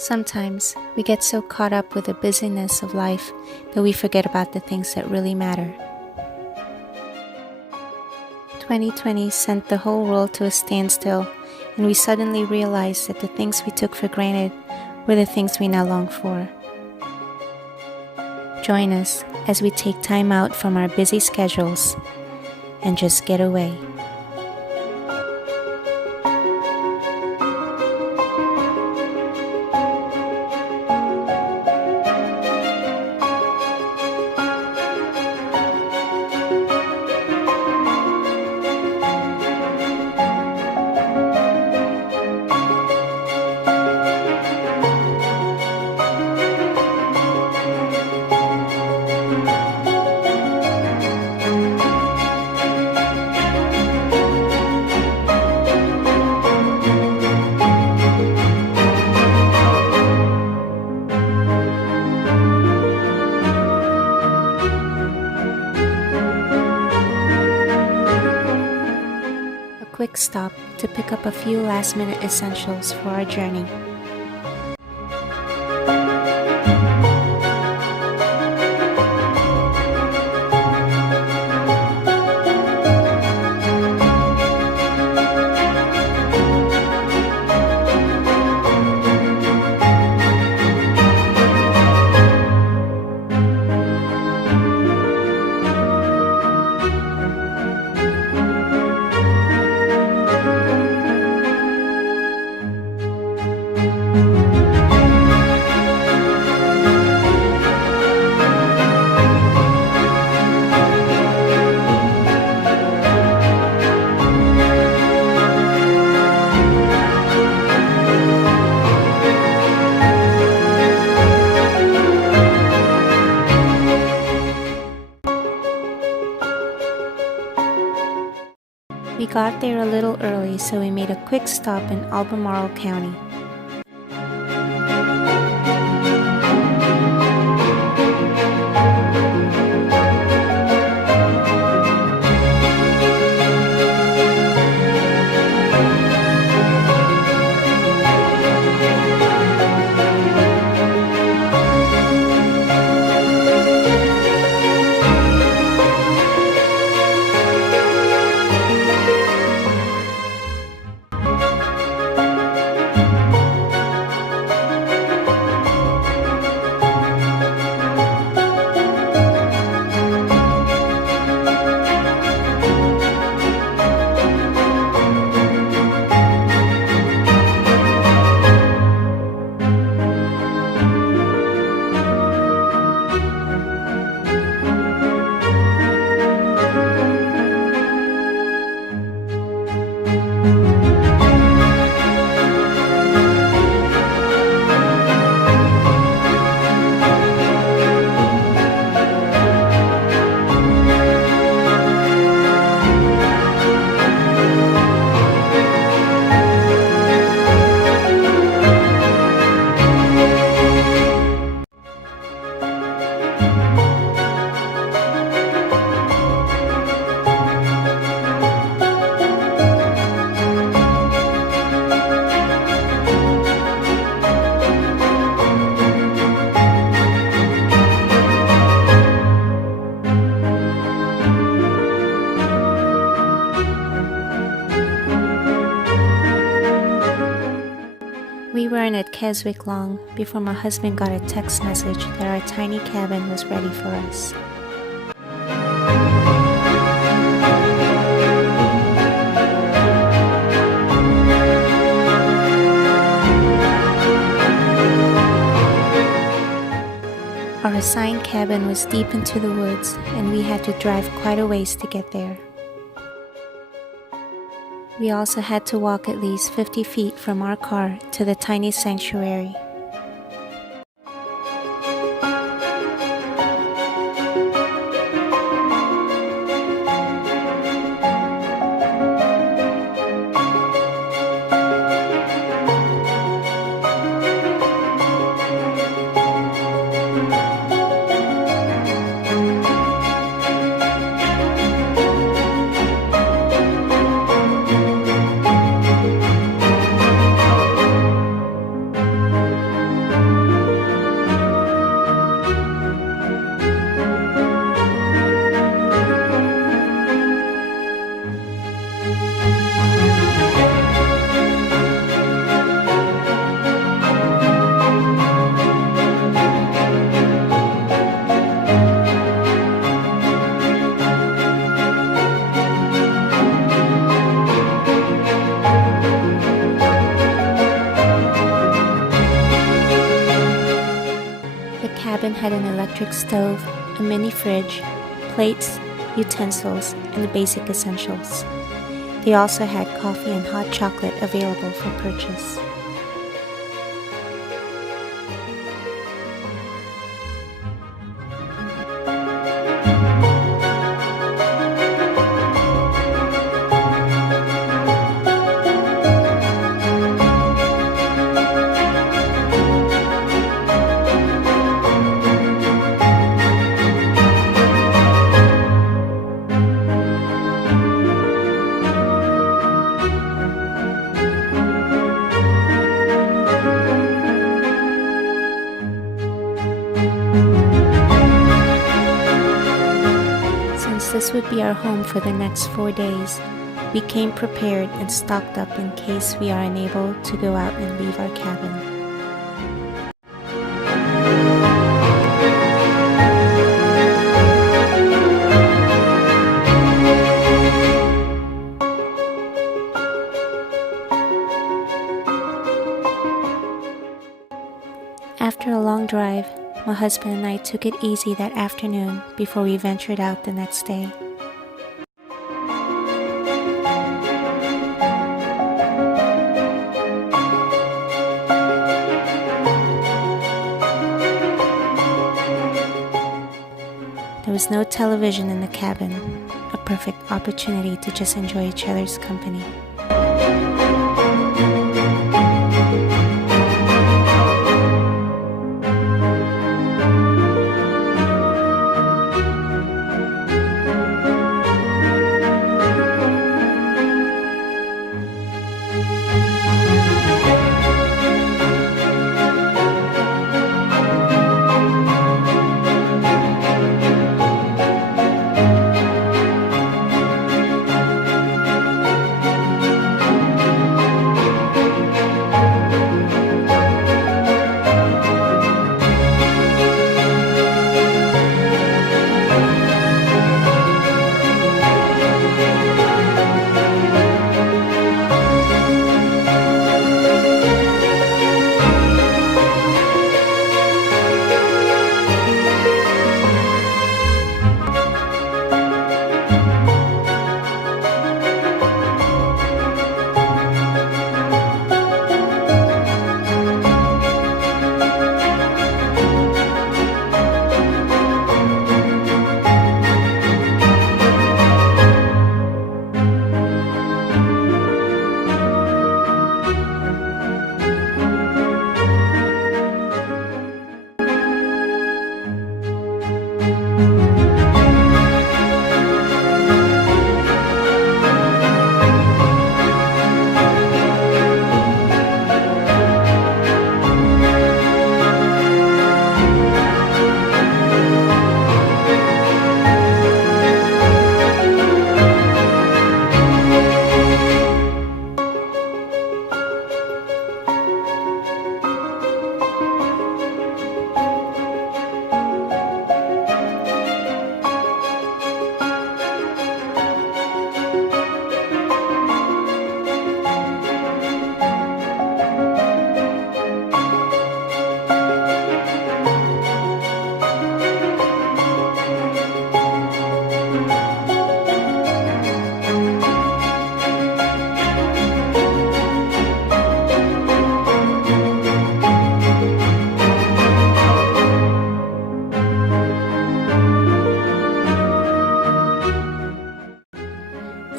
Sometimes we get so caught up with the busyness of life that we forget about the things that really matter. 2020 sent the whole world to a standstill, and we suddenly realized that the things we took for granted were the things we now long for. Join us as we take time out from our busy schedules and just get away. Quick stop to pick up a few last-minute essentials for our journey. We got there a little early, so we made a quick stop in Albemarle County. We weren't at Keswick long before my husband got a text message that our tiny cabin was ready for us. Our assigned cabin was deep into the woods, and we had to drive quite a ways to get there. We also had to walk at least 50 feet from our car to the tiny sanctuary. had an electric stove, a mini fridge, plates, utensils, and the basic essentials. They also had coffee and hot chocolate available for purchase. This would be our home for the next 4 days. We came prepared and stocked up in case we are unable to go out and leave our cabin. After a long drive, my husband and I took it easy that afternoon before we ventured out the next day. There was no television in the cabin, a perfect opportunity to just enjoy each other's company.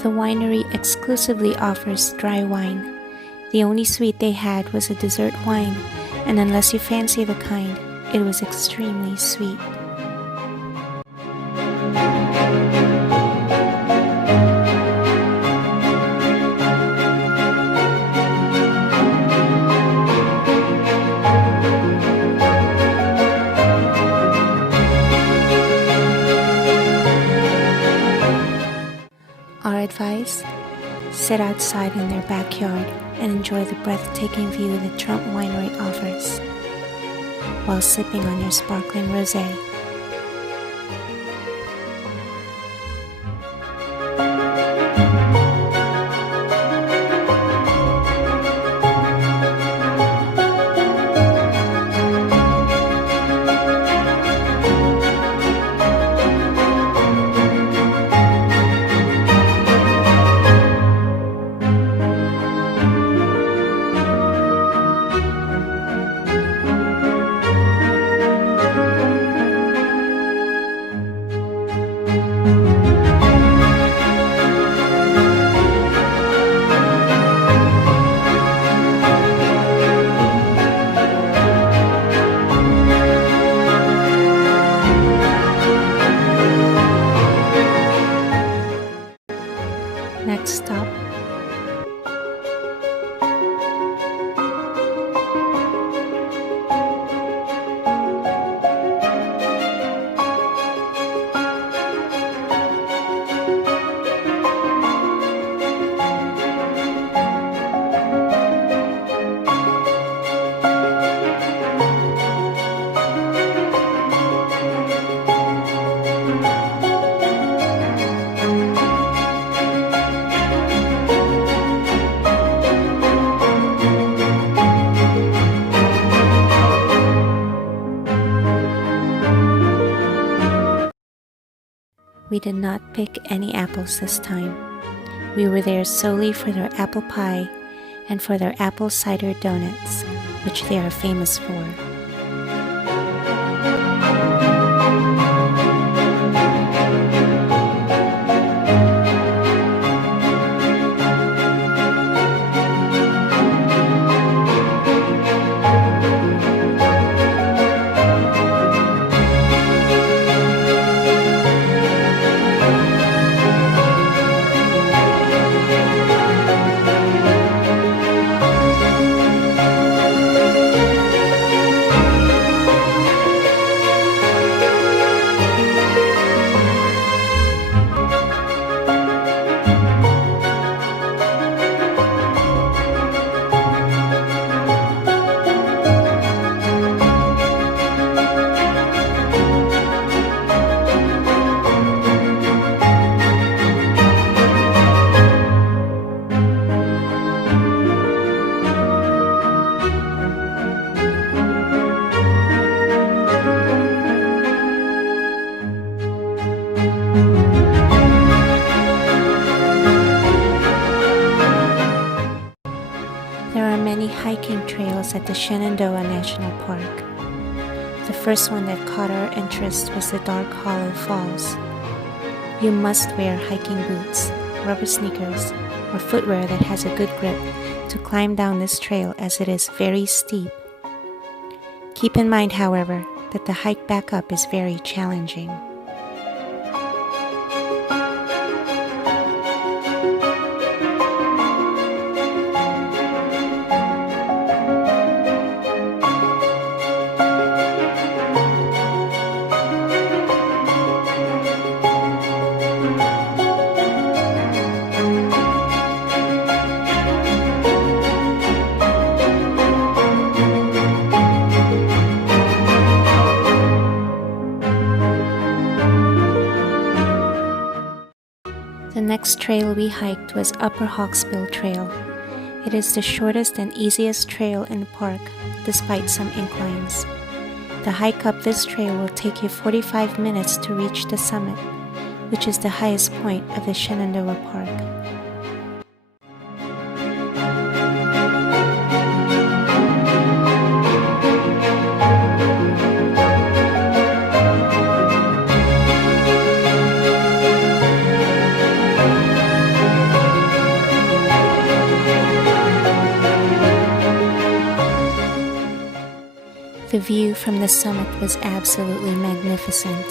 The winery exclusively offers dry wine. The only sweet they had was a dessert wine, and unless you fancy the kind, it was extremely sweet. Our advice? Sit outside in their backyard and enjoy the breathtaking view the Trump Winery offers, while sipping on your sparkling rosé. We did not pick any apples this time. We were there solely for their apple pie and for their apple cider donuts, which they are famous for. There are many hiking trails at the Shenandoah National Park. The first one that caught our interest was the Dark Hollow Falls. You must wear hiking boots, rubber sneakers, or footwear that has a good grip to climb down this trail as it is very steep. Keep in mind, however, that the hike back up is very challenging. The next trail we hiked was Upper Hawksbill Trail. It is the shortest and easiest trail in the park, despite some inclines. The hike up this trail will take you 45 minutes to reach the summit, which is the highest point of the Shenandoah Park. The view from the summit was absolutely magnificent.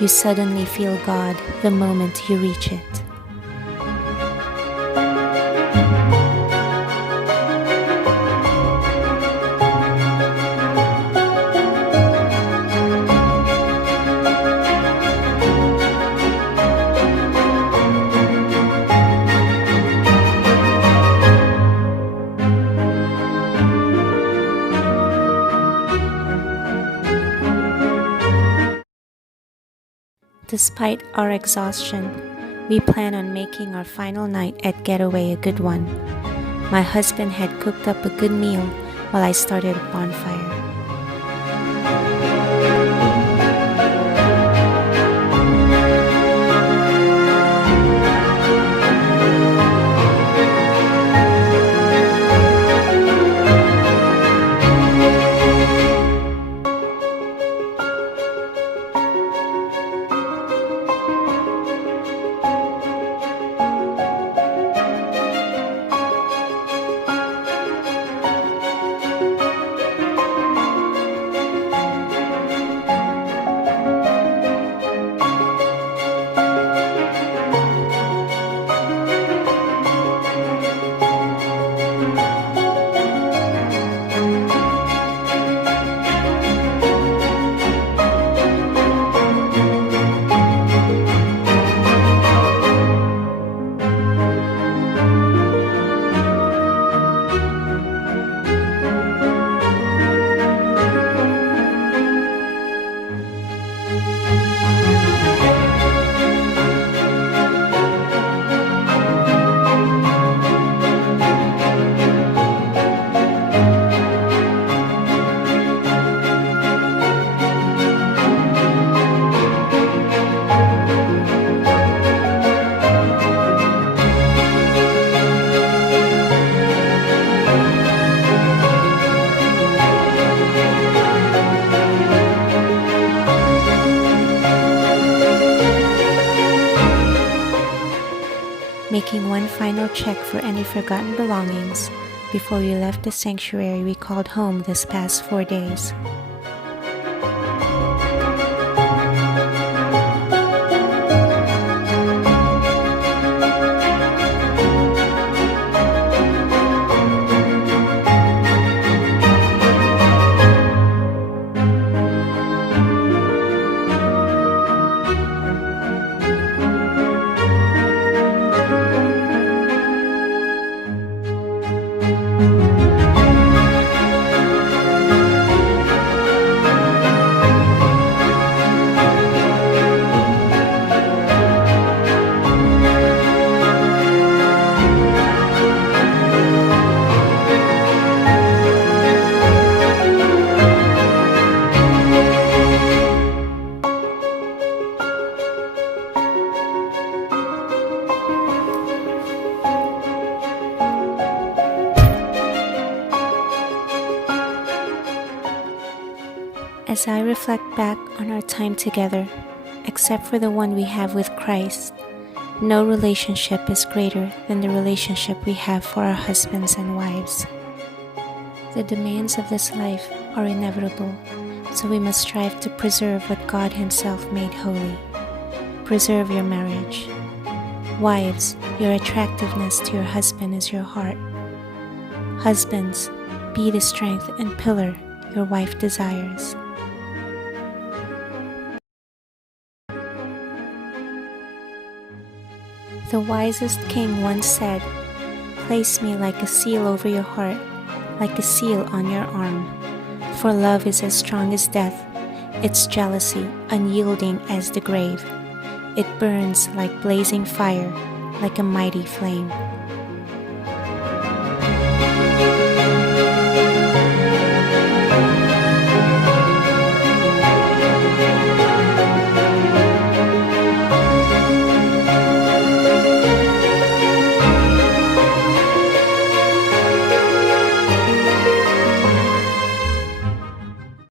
You suddenly feel God the moment you reach it. Despite our exhaustion, we plan on making our final night at Getaway a good one. My husband had cooked up a good meal while I started a bonfire. thorough check for any forgotten belongings before you left the sanctuary we called home this past 4 days. As I reflect back on our time together, except for the one we have with Christ, no relationship is greater than the relationship we have for our husbands and wives. The demands of this life are inevitable, so we must strive to preserve what God Himself made holy. Preserve your marriage. Wives, your attractiveness to your husband is your heart. Husbands, be the strength and pillar your wife desires. The wisest king once said, "Place me like a seal over your heart, like a seal on your arm. For love is as strong as death, its jealousy unyielding as the grave. It burns like blazing fire, like a mighty flame."